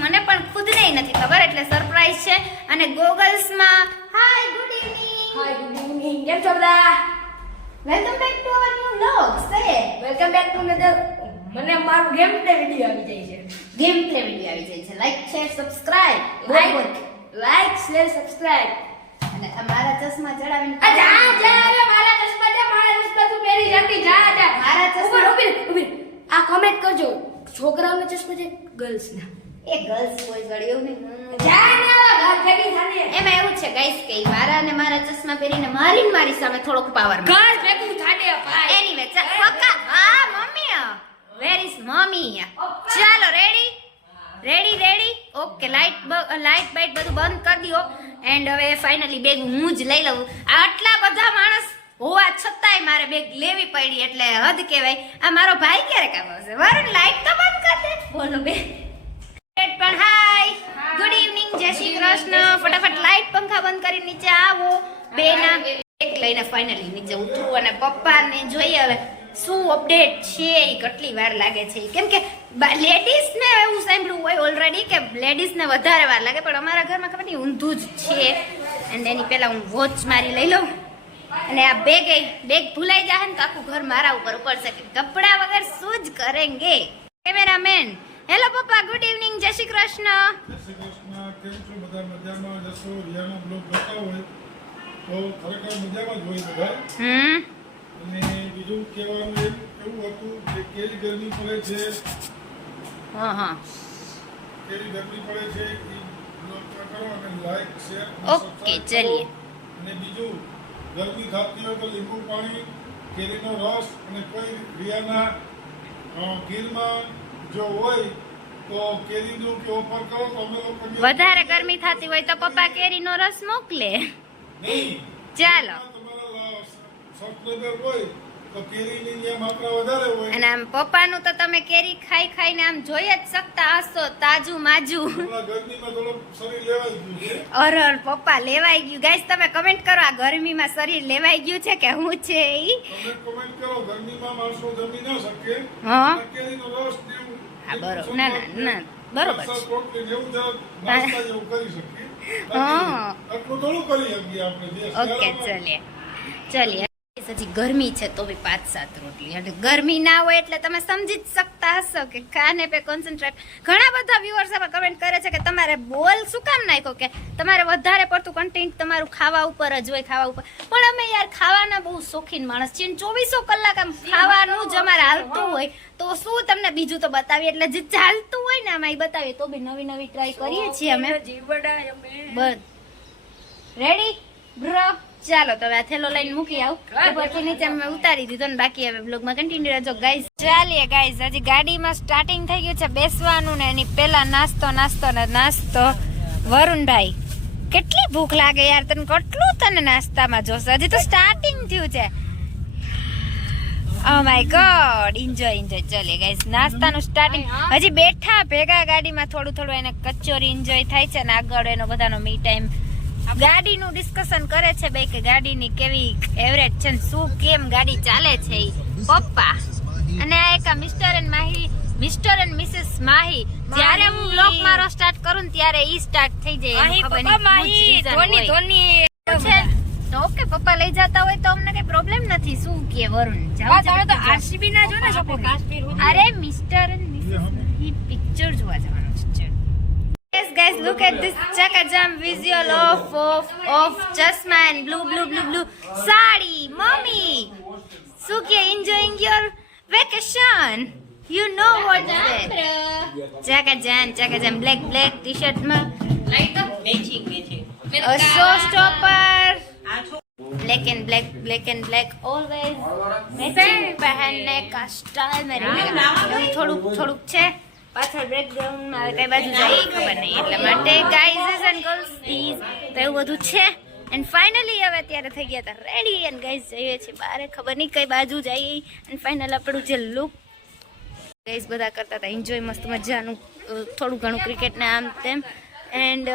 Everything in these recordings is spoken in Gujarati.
મને પણ ખુદને નથી ખબર, એટલે સરપ્રાઈઝ છે. અને ગોગલ્સમાં hi good evening. Hi good evening. કેમ છો બધા? Welcome back to our new vlog. Say welcome back to મને મારું ગેમ પ્લે વિડિયો આવી જાય છે. ગેમ પ્લે વિડિયો આવી જાય છે. Like share subscribe. Like share subscribe. અને અમારા ચશ્મા ચડાવીને મારા ચશ્મા તું પહેરી જતી જા. મારા ચશ્મા ઉભી આ કમેન્ટ કરજો. છોકરાઓના ચશ્મા છે ગર્લ્સના. એ ગર્લ્સ બોયઝ વાળી એવું નહીં. જા ને ઘર ભેગી થાને. એમાં એવું છે ગાઈસ કે મારા અને મારા ચશ્મા પહેરીને મારી સામે થોડોક પાવર ઘર ભેગું થાને ભાઈ. એનીવે પક્કા. હા મમ્મી વેર ઇઝ મમ્મી. ચાલો રેડી ઓકે. લાઈટ બાઈટ બધું બંધ કરી દો. એન્ડ હવે ફાઇનલી બેગ હું જ લઈ લઉં. આટલા બધા માણસ હોવા છતાંય મારે બેગ લેવી પડી એટલે હદ કહેવાય. આ મારો ભાઈ ક્યારે કામ આવશે? વરુણ લાઈટ તો બંધ કર દે. બોલો બે પણ હાય ગુડ ઇવનિંગ, જય શ્રી કૃષ્ણ. ફટાફટ લાઈટ પંખા બંધ કરી નીચે આવો. બેના બેગ લઈને ફાઇનલી નીચે ઉતરું અને પપ્પાને જોઈએ હવે શું અપડેટ છે. કેટલી વાર લાગે છે કેમ કે લેડીઝ ને એવું સાંભળ્યું હોય ઓલરેડી કે લેડીઝ ને વધારે વાર લાગે, પણ અમારા ઘરમાં ખબર નહીં ઊંધું જ છે. એન્ડ એની પહેલા હું વોચ મારી લઈ લઉં. અને આ બેગ ભૂલાઈ જાય ને તો આખું ઘર મારા ઉપર પડશે કે કપડા વગર શું જ કરેંગે. કેમેરામેન હેલો પપ્પા, ગુડ ઇવનિંગ, જય શ્રી કૃષ્ણ. જય શ્રી કૃષ્ણ. કેમ છો બધા? મજામાં જશો? રિયાનો બ્લોગ જોતા હોય તો ખરેખર મજામાં જ હોય બધા. અને બીજું કહેવાનું એવું હતું કે કેવી ગરમી પડે છે, કેવી ગરમી પડે છે એ બ્લોગ કરો અને લાઈક શેર ઓકે ચલીએ. અને બીજું ગરમી થતી હોય તો લીંબુ પાણી, કેરીનો રસ અને કોઈ રિયાના ગીરમાં જો હોય તો કેરીનું કે ઓફર કરો તો અમે લોકો વધારે ગરમી થતી હોય તો પપ્પા કેરીનો રસ મોકલે. નહીં ચાલો. તમારા સબસ્ક્રાઇબર હોય તો કેરીની માત્રા વધારે હોય. અને આમ પપ્પાનું તો તમે કેરી ખાઈને આમ જોઈ જ શકતા હશો, તાજું માજું. હમણાં ગરમીમાં થોડું શરીર લેવાઈ ગયું છે. અરર પપ્પા લેવાઈ ગયું. ગાઈસ તમે કમેન્ટ કરો આ ગરમીમાં શરીર લેવાઈ ગયું છે કે હું છે ઈ. તમે કમેન્ટ કરો. ગરમીમાં માણસો જમી ન શકે. હા કેરીનો રસ દેવું. હા બરોબર. ના બરોબર છે. એવું નાસ્તા જેવું કરી શકીએ. હા આટલું થોડું કરી શકીએ આપણે. ઓકે ચલીએ. હજી ગરમી છે તો બી 5-7 રોટલી. અને ગરમી ના હોય એટલે તમે સમજી જ શકતા હશો કે ખાને પે કોન્સન્ટ્રેટ. ઘણા બધા વ્યુઅર્સ આમાં કમેન્ટ કરે છે કે તમારે બોલ શું કામ નાખ્યો, કે તમારે વધારે પડતું કન્ટેન્ટ તમારું ખાવા ઉપર જ હોય, ખાવા ઉપર. પણ અમે યાર ખાવાના બહુ શોખીન માણસ છીએ. 24 કલાક આમ ખાવાનું જ અમારે હાલતું હોય તો શું તમને બીજું તો બતાવીએ. એટલે જે ચાલતું હોય ને આમાં બતાવીએ તો બી નવી ટ્રાય કરીએ છીએ અમે. બસ રેડી બ્રો. ચાલો તો આ થેલો લઈને મૂકી આવ. ઉપરથી નીચે અમે ઉતારી દીધો ને બાકી હવે બ્લોગમાં કન્ટિન્યુ રહેજો ગાઈઝ. ચાલીએ ગાઈઝ, હજી ગાડીમાં સ્ટાર્ટિંગ થઈ ગયું છે બેસવાનું ને એની પહેલા નાસ્તો. વરુણભાઈ કેટલી ભૂખ લાગે યાર તને, કેટલું તને નાસ્તામાં જોશે. હજી તો સ્ટાર્ટિંગ થયું છે. ઓ માય ગોડ, એન્જોય. ચાલીએ ગાઈઝ, નાસ્તાનું સ્ટાર્ટિંગ. હજી બેઠા ભેગા ગાડીમાં થોડું એને કચોરી એન્જોય થાય છે ને આગળ એનો બધાનો મી ટાઈમ ગાડીનું ડિસ્કશન કરે છે બે કે ગાડીની કેવી એવરેજ છે, શું કેમ ગાડી ચાલે છે પપ્પા. અને આ એક મિસ્ટર એન્ડ મિસિસ માહી. જ્યારે હું વ્લોગ મારો સ્ટાર્ટ કરું ને ત્યારે ઈ સ્ટાર્ટ થઈ જાય. તો ઓકે પપ્પા લઈ જતા હોય તો અમને કઈ પ્રોબ્લેમ નથી. શું કે વરુણ તો આરસીબી ના જો ને સપોર્ટ. અરે mister and missus Mahi picture જોવા જવાનું છે. Yes guys, look at this chakajam visual of chasma and blue sari. Mommy, Suki enjoying your vacation. You know what is that? Chakajam black t-shirt में light matching a showstopper. Black and black always. Matching पहनने का style मेरे થોડુંક છે. પાછળ બેકગ્રાઉન્ડ માં કઈ બાજુ જાય ખબર નહીં, એટલા માટે ગાઈઝ એન્ડ ગર્લ્સ તો એવું બધું છે. એન્ડ ફાઇનલી હવે અત્યારે થઈ ગયા હતા રેડી એન્ડ ગાઈઝ જઈએ છીએ બારે, ખબર નહીં કઈ બાજુ જઈએ. એન્ડ ફાઇનલ આપણું જે લુક ગાઈઝ બધા કરતા હતા એન્જોય, મસ્ત મજાનું થોડું ઘણું ક્રિકેટ ને આમ તેમ. એન્ડ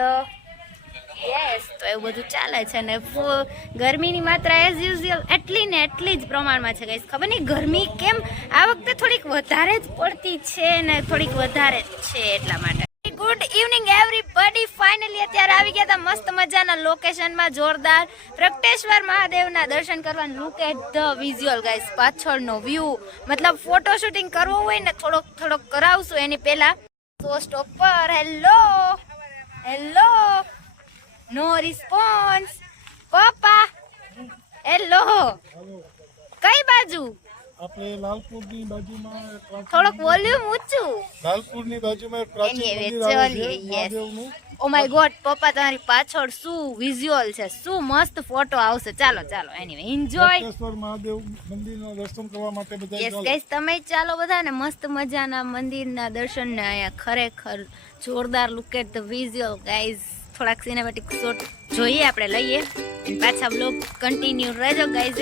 યસ તો એવું બધું ચાલે છે. અને ગરમીની માત્રા એઝ યુઝ્યુઅલ એટલી જ પ્રમાણમાં છે ગાઈસ. ખબર નહીં ગરમી કેમ આ વખતે થોડીક વધારે જ પડતી છે ને થોડીક વધારે જ છે એટલા માટે. ગુડ ફાઇનલી અત્યારે આવી ગયા હતા મસ્ત મજાના લોકેશનમાં જોરદાર પ્રગટેશ્વર મહાદેવના દર્શન કરવાનું. Look at the visual guys, પાછળનો વ્યૂ. મતલબ ફોટો શૂટિંગ કરવું હોય ને થોડોક કરાવશું એની પહેલા. સો સ્ટોપ પર હેલો નો રિસ્પોન્સ. પપ્પા હેલો, કઈ બાજુ? આપણે લાલપુરની બાજુમાં થોડોક વોલ્યુમ ઊંચું. લાલપુરની બાજુમાં એક પ્રાચીન Anyway, મંદિર આવે છે ચાલીએ, yes. મહાદેવનું. ઓ માય ગોડ પપ્પા, તમારી પાછળ શું વિઝ્યુઅલ છે, શું મસ્ત ફોટો આવશે. ચાલો એનીવે એન્જોય. પ્રગટેશ્વર મહાદેવ મંદિરના દર્શન કરવા માટે બધા યસ ચાલો. ગાઈસ, તમે ચાલો બધા ને મસ્ત મજાના મંદિરના દર્શન ને અહીંયા ખરેખર જોરદાર. Look at the visual guys. થોડાક સિનેમેટિક શોટ જોઈએ આપણે લઈએ અને પાછા બ્લોગ કન્ટિન્યુ રહેજો ગાઈસ.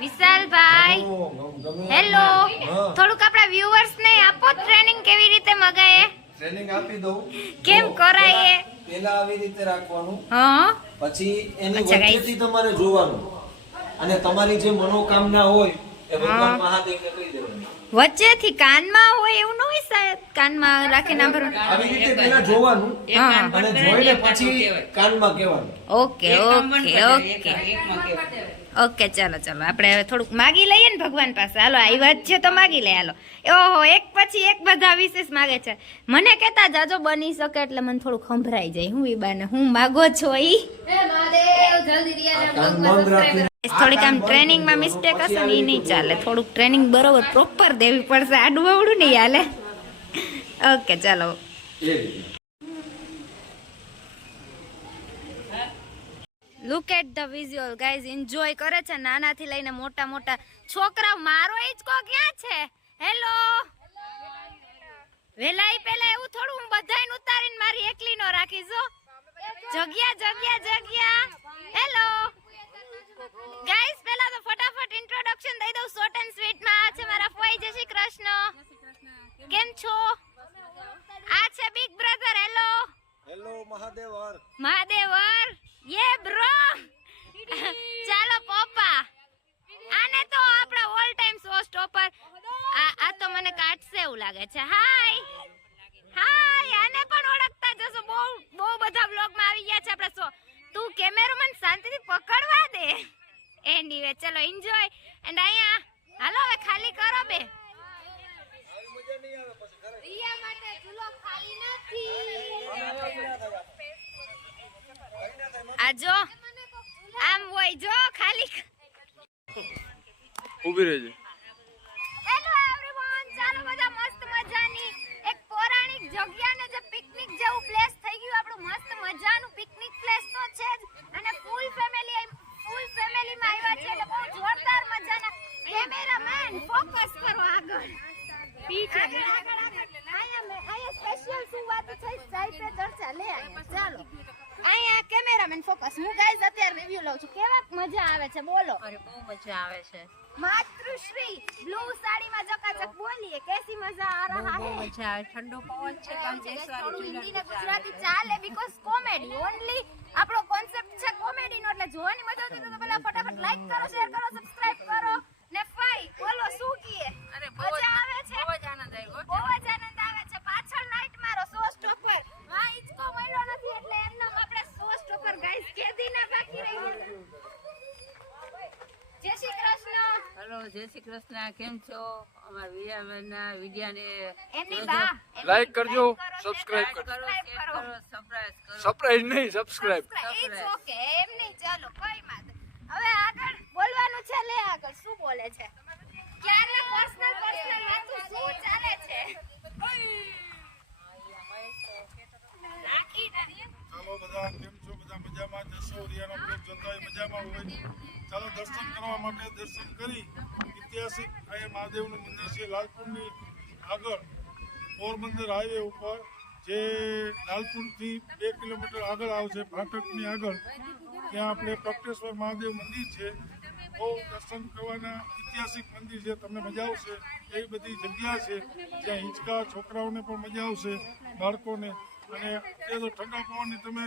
વિશાલભાઈ હેલો, થોડુંક આપણા વ્યુઅર્સ ને આપો ટ્રેનિંગ કેવી રીતે મગાય. ટ્રેનિંગ આપી દઉં. કેમ કરાય? પહેલા આવી રીતે રાખવાનું, હા પછી એની અચ્છા, guys. વચ્ચેથી તમારે જોવાનું અને તમારી જે મનોકામના હોય એ ભગવાન મહાદેવને કહી દેવાની. વચ્ચેથી કાનમાં હોય એવું ન હોય સાહેબ? કાનમાં રાખીને આંભળવાનું. આવી રીતે પહેલા જોવાનું હા. અને જોઈને પછી કાનમાં કહેવાનું. ઓકે ચાલો આપણે હવે થોડુંક માગી લઈએ ને ભગવાન પાસે. હાલો આવી વાત છે તો માગી લે. હાલો. ઓહો, એક પછી એક બધા વિશેષ માગે છે. મને કહેતા જાજો બની શકે એટલે મને થોડુંક સંભળાઈ જાય. હું ઈબાને હું માગો છો ઈ કાન બંધ રાખીને થોડીક આમ ટ્રેનિંગમાં મિસ્ટેક હશે ને એ નહીં ચાલે. થોડુંક ટ્રેનિંગ બરોબર પ્રોપર દેવી પડશે. આડું અવડું નહીં હાલે. ઓકે ચાલો. એ રીતે. Look at the visual guys. Enjoy કરે છે નાનાથી લઈને મોટા છોકરા. મારો હિંચકો ક્યાં છે? હેલો, વેલાઈ પેલા એવું થોડું હું બધાને ઉતારીને મારી એકલીનો રાખીશ. જગ્યા. હેલો ગાઈઝ, પહેલા તો ફટાફટ ઇન્ટ્રોડક્શન દઈ દઉં શોર્ટ એન્ડ સ્વીટ માં. આ છે મારા ફોઈ. જય શ્રી કૃષ્ણ. કેમ છો? આ છે બિગ બ્રધર. હેલો મહાદેવર. યે બ્રો. ચાલો પપ્પા, આને તો આપણા ઓલ ટાઈમ શો સ્ટોપર. આ તો મને કાટશે એવું લાગે છે. હાય, આને પણ ઓળખતા જશો. બહુ બધા વ્લોગમાં આવી ગયા છે આપણા શો. તું કેમેરામેન શાંતિથી પકડવા દે. એનીવે ચલો એન્જોય. એન્ડ અહીંયા હાલો હવે ખાલી કરો બે. રિયા માટે ચૂલો ખાલી નથી. આ જો આમ હોય, જો ખાલી ઊભી રહેજે. હેલો एवरीवन, ચાલો બધા મસ્ત મજાની એક પૌરાણિક જગ્યાને જે પિકનિક જેવું પ્લેસ થઈ ગયું આપણું. મસ્ત મજાનું પિકનિક પ્લેસ તો છે જ અને ફૂલ ફેમિલી માં આવ્યા છે એટલે બહુ જોરદાર મજાના. કેમેરામેન ફોકસ કરો આગળ પીછે. અહીંયા સ્પેશિયલ શું વાત છે સાઈડ પે ચર્ચા લે. ચાલો અહીંયા કેમેરામેન ફોકસ. હું ગાઈઝ અત્યારે રિવ્યુ લઉં છું. કેવા મજા આવે છે બોલો? અરે બહુ મજા આવે છે. માતૃશ્રી બ્લુ સાડીમાં ચકાચક બોલીએ. कैसी मजा आ रहा બહુ है? મજા આવે. ઠંડો પવન છે. કામ થોડું હિન્દી ને ગુજરાતી ચાલે બીકોઝ કોમેડી ઓનલી. આપણો કોન્સેપ્ટ છે કોમેડી નો, એટલે જોવાની મજા આવતી તો પેલા ફટાફટ લાઈક કરો, શેર કરો, સબસ્ક્રાઇબ કરો ને ફાઈ બોલો શું કીએ. અરે મજા આવે છે. બહુ જ શ્રી કૃષ્ણ. કેમ છો? અમારા વિદ્યાબેનના વિદ્યાને એમની બા લાઈક કરજો, કરો, સબસ્ક્રાઇબ કરો, કરજો. શેર કરો, સબસ્ક્રાઇબ કરો. સરપ્રાઈઝ નહીં, સબસ્ક્રાઇબ. ઇટ્સ ઓકે એમ નહીં ચાલો કોઈ વાત હવે આગળ બોલવાનું છે લે આગળ શું બોલે છે ક્યારે પર્સનલ વાતો શું ચાલે છે રાખી ના ચાલો બધા કેમ છો? બધા મજામાં જશો? રિયાનો બ્લોગ જોતા હોય મજામાં હોય. ચાલો દર્શન કરવા માટે દર્શન કરી ઐતિહાસિક આ મહાદેવનું મંદિર છે લાલપુરની આગળ પોરબંદર હાઈવે ઉપર જે લાલપુરથી 2 કિલોમીટર આગળ આવશે ફાટકની આગળ ત્યાં આપણે પ્રગટેશ્વર મહાદેવ મંદિર છે. બહુ દર્શન કરવાના ઐતિહાસિક મંદિર છે, તમને મજા આવશે. એવી બધી જગ્યા છે જ્યાં હિંચકા છોકરાઓને પણ મજા આવશે, બાળકોને. અને તે તો ઠંડા પવનની તમે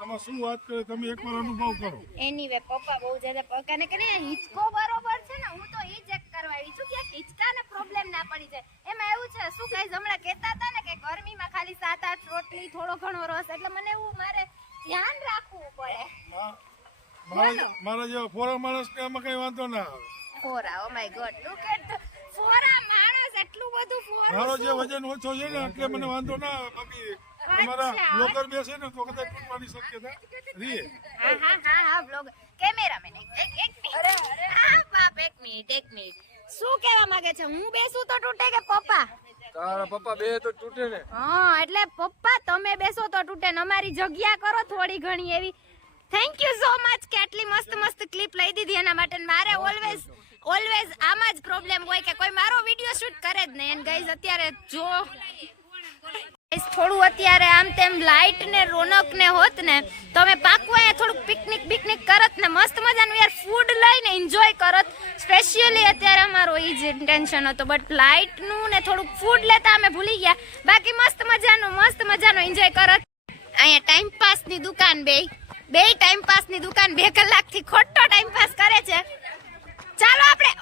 આમાં શું વાત કરે તમે એકવાર અનુભવ કરો. એનીવે પપ્પા બહુ જ્યાદા પકાને કે હિચકો બરોબર છે ને હું તો ઈ ચેક કરવા આવી છું કે હિચકાને પ્રોબ્લેમ ના પડી જાય. એમાં એવું છે શું કઈ હમણાં કહેતા હતા ને કે ગરમીમાં ખાલી 7-8 રોટલી થોડો ઘણો રસ એટલે મને એવું મારે ધ્યાન રાખવું પડે. મારા જેવા ફોરા માણસને આમાં કઈ વાંધો ના આવે. ફોરા oh my God look at the ફોરા માણસ એટલું બધું ફોરા મારો જે વજન ઓછો છે ને એટલે મને વાંધો ના આવે. બાકી તમારા બ્લોગર બેસે ને તો કદાચ તૂટવાની શક્યતા રહે. હા બ્લોગ કેમેરામેન એક મિનિટ હા બાપ એક મિનિટ શું કહેવા માંગે છે હું બેસું તો તૂટે કે પપ્પા તારા પપ્પા બે તો તૂટે ને. હા એટલે પપ્પા તમે બેસો તો તૂટે ને અમારી જગ્યા કરો થોડી ઘણી એવી. થેન્ક યુ સો મચ કે આટલી મસ્ત ક્લિપ લઈ દીધી એના માટે. મારે ઓલવેઝ આમાં જ પ્રોબ્લેમ હોય કે કોઈ મારો વિડિયો શૂટ કરે જ નહીં. એન્ડ ગાઈઝ અત્યારે જો થોડું અત્યારે આમ તેમ લાઇટ ને રોનક ને હોત ને તો અમે પાકું અહીંયા થોડુંક પિકનિક કરત ને મસ્ત મજાનું યાર ફૂડ લઈને એન્જોય કરત. સ્પેશિયલી અત્યારે અમારો ઈ જ ઇન્ટેન્શન હતો બટ લાઇટ નું ને થોડુંક ફૂડ લેતા અમે ભૂલી ગયા. બાકી મસ્ત મજાનો એન્જોય કરત. અહીંયા ટાઈમ પાસ ની દુકાન બે ટાઈમ પાસ ની દુકાન 2 કલાકથી ખોટો ટાઈમ પાસ કરે છે. ચાલો આપણે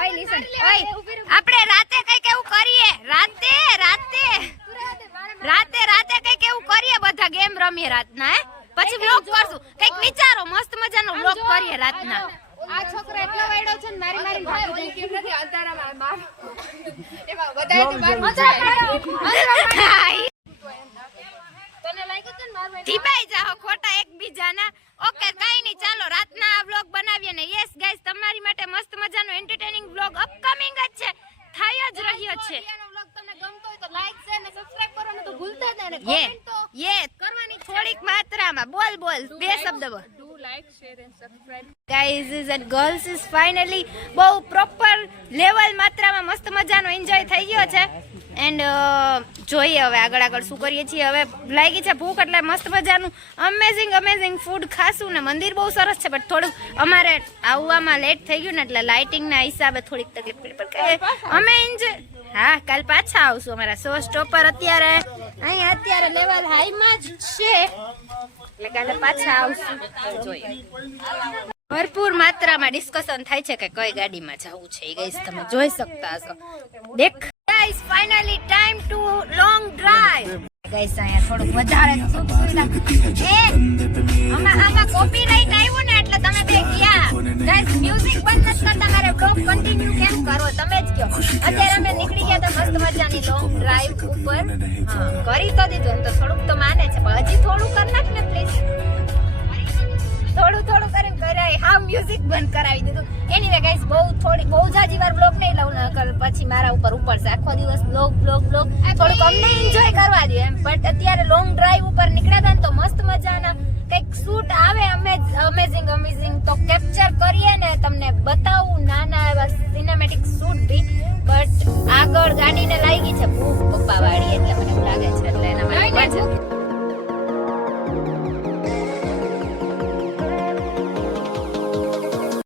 ઓય લિસન આપણે રાતે કઈક એવું કરીએ. રાતે કઈક એવું કરીએ બધા ગેમ રમીએ રાતના પછી વ્લોગ કરશું. કઈક વિચારો મસ્ત મજાનો વ્લોગ કરીએ રાતના. આ છોકરો એટલો વાયડો છે ને મારી ભાગી કેમ નથી અંધારામાં માર એમાં બધાયથી તને લાગ્યું તું ને માર ટીબાઈ જાઓ ખોટા એકબીજાના. ઓકે કઈ નહીં ચાલો રાતના આ વ્લોગ બનાવીએ ને. યસ ગાઈસ તમારી માટે મસ્ત મજાનો એન્ટરટેનિંગ વ્લોગ અપકમિંગ જ છે, થઈ જ રહ્યો છે. એનો વ્લોગ તમને ગમતો હોય તો લાઈક શેર અને સબસ્ક્રાઇબ કરવાનું તો ભૂલતા જ નહીં. અને યે કોમેન્ટ તો કરવાની થોડીક માત્રામાં બોલ બે શબ્દ બોલ. Do like, share and subscribe. Guys and girls is finally બહુ પ્રોપર લેવલ માત્રામાં મસ્ત મજાનો એન્જોય થઈ ગયો છે. એન્ડ જોઈએ હવે આગળ શું કરીએ છીએ. હવે લાગી છે ભૂખ એટલે મસ્ત મજાનું અમેઝિંગ ફૂડ ખાશું ને. મંદિર બહુ સરસ છે બટ થોડુંક અમારે આવવામાં લેટ થઈ ગયું ને એટલે લાઇટિંગના હિસાબે થોડીક તકલીફ પડી પણ અમે એન્જોય હા કાલ પાછા આવશું. અમારા શો સ્ટોપર અત્યારે લેવલ હાઈમાં જ છે એટલે કાલે પાછા આવશું. જોઈએ ભરપૂર માત્રામાં ડિસ્કશન થાય છે કે કઈ ગાડીમાં જવું છે. ગાઈસ તમે જોઈ શકતા હશો. દેખ guys finally time to long drive. Guys અહીંયા થોડુંક વધારે સુખ સુવિધા આમાં કોપીરાઈટ આવ્યું ને એટલે તમે બે ગયા. ગાઈસ મ્યુઝિક બંધ નથી કરતા મારે બ્લોગ કન્ટિન્યુ કેમ કરવો તમે જ કહો. અત્યારે અમે નીકળી ગયા તો મસ્ત મજાની લોંગ ડ્રાઈવ ઉપર. કરી તો દીધું એમ તો થોડુંક તો માને છે પણ હજી થોડું કરી નાખ ને પ્લીઝ. થોડું કરીને કરાય હા મ્યુઝિક બંધ કરાવી દીધું. એનીવે ગાઈસ બહુ જાજી વાર બ્લોગ નહીં લઉં નકર પછી મારા ઉપર ઉપડશે આખો દિવસ બ્લોગ થોડુંક અમને એન્જોય કરવા દે એમ. બટ અત્યારે લોંગ ડ્રાઈવ ઉપર નીકળ્યા હતા ને તો મસ્ત મજાના કંઈક શૂટ આવે અમેઝિંગ તો કેપ્ચર કરીએ ને તમને